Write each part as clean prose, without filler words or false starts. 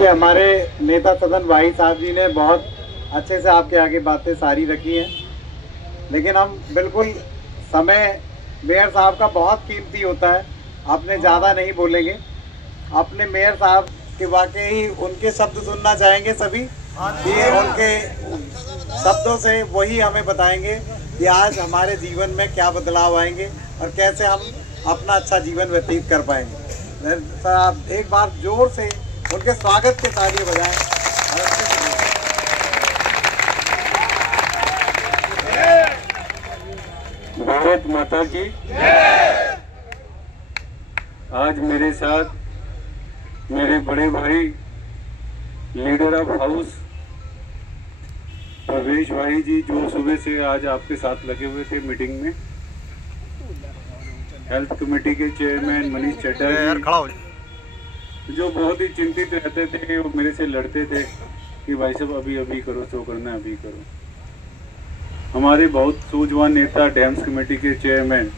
देखिए, हमारे नेता सदन भाई साहब जी ने बहुत अच्छे से आपके आगे बातें सारी रखी हैं, लेकिन हम बिल्कुल समय मेयर साहब का बहुत कीमती होता है, आपने ज़्यादा नहीं बोलेंगे। अपने मेयर साहब के वाकई उनके शब्द सुनना चाहेंगे सभी, कि उनके शब्दों से वही हमें बताएंगे कि आज हमारे जीवन में क्या बदलाव आएंगे और कैसे हम अपना अच्छा जीवन व्यतीत कर पाएंगे। सर, आप एक बार जोर से उनके स्वागत के तालियां बजाएं। भारत माता की। आज मेरे साथ मेरे बड़े भाई लीडर ऑफ हाउस प्रवेश भाई जी, जो सुबह से आज आपके साथ लगे हुए थे मीटिंग में, हेल्थ कमेटी के चेयरमैन मनीष चड्ढा जी, जो बहुत ही चिंतित रहते थे, वो मेरे से लड़ते थे कि भाई साहब अभी अभी करो, जो करना अभी करो। हमारे बहुत सूझवान नेता डैम्स कमेटी के चेयरमैन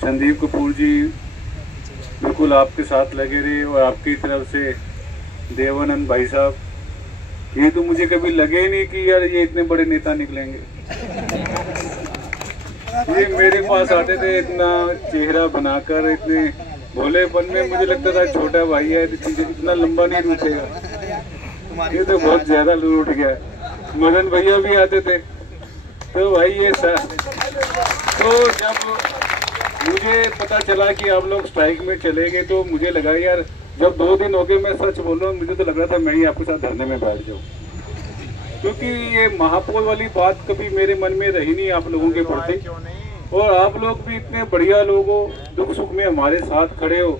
संदीप कपूर जी बिल्कुल आपके साथ लगे रहे, और आपकी तरफ से देवानंद भाई साहब, ये तो मुझे कभी लगे ही नहीं कि यार ये इतने बड़े नेता निकलेंगे। ये मेरे पास आते थे इतना चेहरा बनाकर, इतने भोलेपन में, मुझे लगता था छोटा भाई है, इतना लंबा नहीं रूठेगा। ये तो बहुत ज्यादा रूठ गया। मदन भैया भी आते थे, तो भाई ये सर, तो जब मुझे पता चला कि आप लोग स्ट्राइक में चले गए, तो मुझे लगा यार, जब 2 दिन हो गए मैं सच बोल रहा हूँ, मुझे तो लग रहा था मैं ही आपके साथ धरने में बैठ जाऊँ, क्योंकि ये महापौर वाली बात कभी मेरे मन में रही नहीं आप लोगों के प्रति। और आप लोग भी इतने बढ़िया लोग हो, दुख सुख में हमारे साथ खड़े हो,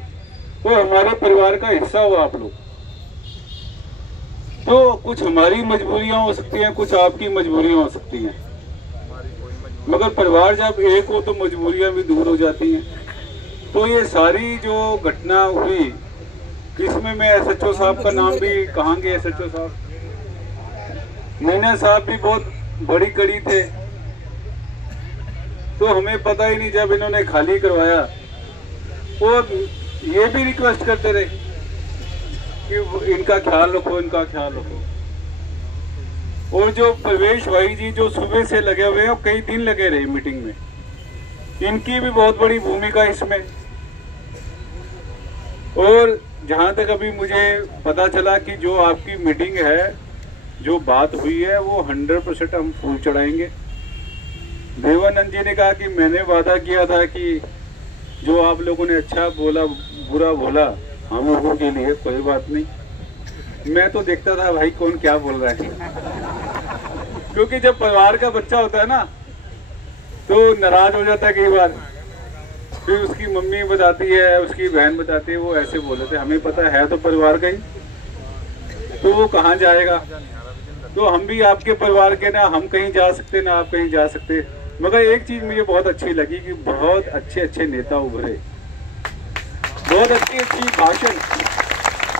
तो हमारे परिवार का हिस्सा हो आप लोग। तो कुछ हमारी मजबूरियां हो सकती हैं, कुछ आपकी मजबूरियां हो सकती हैं, मगर परिवार जब एक हो तो मजबूरियां भी दूर हो जाती हैं। तो ये सारी जो घटना हुई, इसमें मैं एसएचओ साहब का नाम भी कहांगे। एसएचओ साहब मीना साहब भी बहुत बड़ी कड़ी थे, तो हमें पता ही नहीं, जब इन्होंने खाली करवाया, और ये भी रिक्वेस्ट करते रहे कि इनका ख्याल रखो, इनका ख्याल रखो। और जो प्रवेश भाई जी जो सुबह से लगे हुए हैं, कई दिन लगे रहे मीटिंग में, इनकी भी बहुत बड़ी भूमिका इसमें। और जहां तक अभी मुझे पता चला कि जो आपकी मीटिंग है, जो बात हुई है, वो 100% हम फूल चढ़ाएंगे। देवानंद जी ने कहा कि मैंने वादा किया था कि जो आप लोगों ने अच्छा बोला, बुरा बोला हम लोगों के लिए, कोई बात नहीं। मैं तो देखता था भाई कौन क्या बोल रहा है, क्योंकि जब परिवार का बच्चा होता है ना, तो नाराज हो जाता है कई बार। फिर उसकी मम्मी बताती है, उसकी बहन बताती है, वो ऐसे बोले थे, हमें पता है तो परिवार का ही, तो वो कहाँ जाएगा। तो हम भी आपके परिवार के, ना हम कहीं जा सकते ना आप कहीं जा सकते। मगर एक चीज मुझे बहुत अच्छी लगी कि बहुत अच्छे अच्छे नेता उभरे, बहुत अच्छी अच्छी भाषण।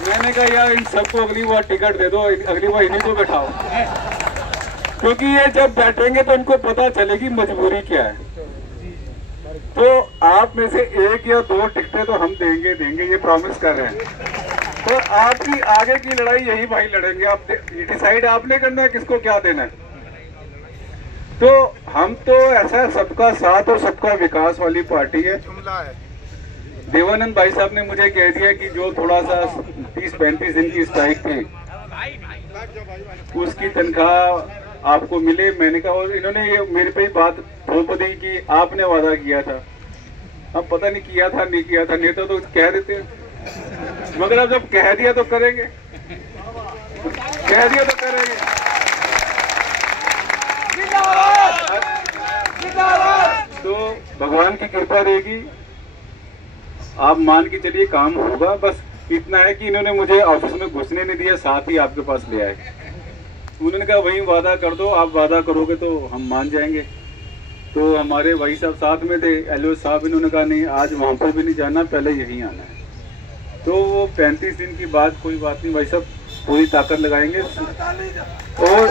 मैंने कहा यार इन सबको अगली बार टिकट दे दो, अगली बार इन्हीं को बैठाओ, क्योंकि ये जब बैठेंगे तो इनको पता चलेगी मजबूरी क्या है। तो आप में से 1 या 2 टिकटें तो हम देंगे, ये प्रॉमिस कर रहे हैं। तो आपकी आगे की लड़ाई यही भाई लड़ेंगे, आप डिसाइड आपने करना है किसको क्या देना है। तो हम तो ऐसा सबका साथ और सबका विकास वाली पार्टी है। देवानंद भाई साहब ने मुझे कह दिया कि जो थोड़ा सा 30-35 दिन की स्ट्राइक थी, उसकी तनख्वाह आपको मिले। मैंने कहा, और इन्होंने ये मेरे पे बात थोप दी कि आपने वादा किया था। अब पता नहीं किया था नहीं किया था, नेता तो कह देते हैं, मगर अब जब कह दिया तो करेंगे, कह दिया तो करेंगे। तो भगवान की कृपा रहेगी, आप मान के चलिए काम होगा। बस इतना है कि इन्होंने मुझे ऑफिस में घुसने नहीं दिया, साथ ही आपके पास ले आए। उन्होंने कहा वहीं वादा कर दो, आप वादा करोगे तो हम मान जाएंगे। तो हमारे भाई साहब साथ में थे, एलओ साहब, इन्होंने कहा नहीं आज वहां पर भी नहीं जाना, पहले यहीं आना है। तो वो 35 दिन की बात, कोई बात नहीं भाई साहब, पूरी ताकत लगाएंगे। और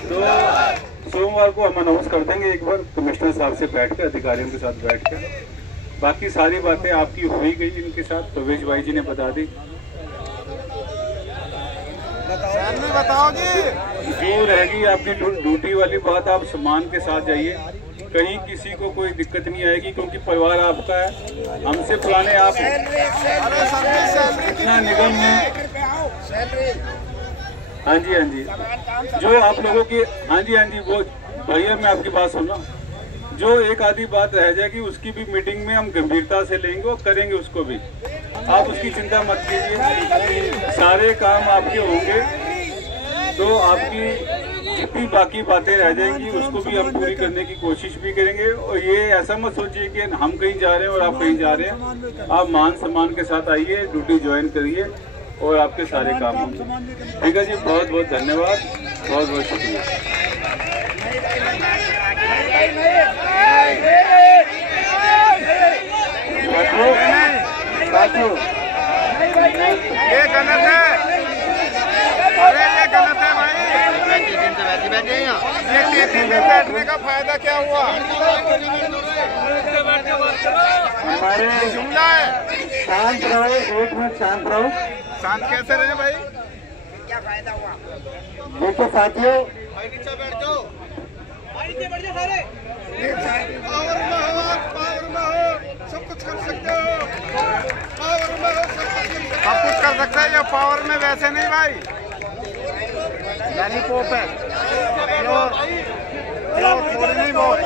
तो सोमवार को हम अनाउंस कर देंगे, एक बार कमिश्नर साहब से बैठ कर, अधिकारियों के साथ बैठ कर, बाकी सारी बातें आपकी हो ही गई इनके साथ, प्रवेश भाई जी ने बता दी। बताओ जी। जो रहेगी आपकी ड्यूटी वाली बात, आप सम्मान के साथ जाइए, कहीं किसी को कोई दिक्कत नहीं आएगी, क्योंकि परिवार आपका है। हमसे पुराने आप इतना निगम में। हाँ जी, हाँ जी, जो आप लोगों की, हाँ जी, हाँ जी, वो भैया मैं आपकी बात सुन रहा हूँ। जो एक आधी बात रह जाएगी उसकी भी मीटिंग में हम गंभीरता से लेंगे और करेंगे उसको भी, आप उसकी चिंता मत कीजिए। सारे काम आपके होंगे, तो आपकी जितनी बाकी बातें रह जाएंगी उसको भी हम पूरी करने की कोशिश भी करेंगे। और ये ऐसा मत सोचिए कि हम कहीं जा रहे हैं और आप कहीं जा रहे हैं। आप मान सम्मान के साथ आइए, ड्यूटी ज्वाइन करिए और आपके सारे काम होंगे। ठीक है जी, बहुत बहुत धन्यवाद, बहुत बहुत शुक्रिया। ये गलत है, अरे ये गलत है भाई। ये 3 दिन बैठने का फायदा क्या हुआ? हमारे जुमला है। शांत रहो, एक मिनट शांत रहो। शांत कैसे रहे भाई? क्या फायदा हुआ? देखो साथियों, नीचे बैठ जाओ, बैठ जाओ सारे। पावर में हो, सब कुछ कर सकते हो। पावर में हो, सब कुछ कर सकते हैं। ये पावर में वैसे नहीं भाई, लॉलीपॉप है, थोड़ी नहीं बहुत।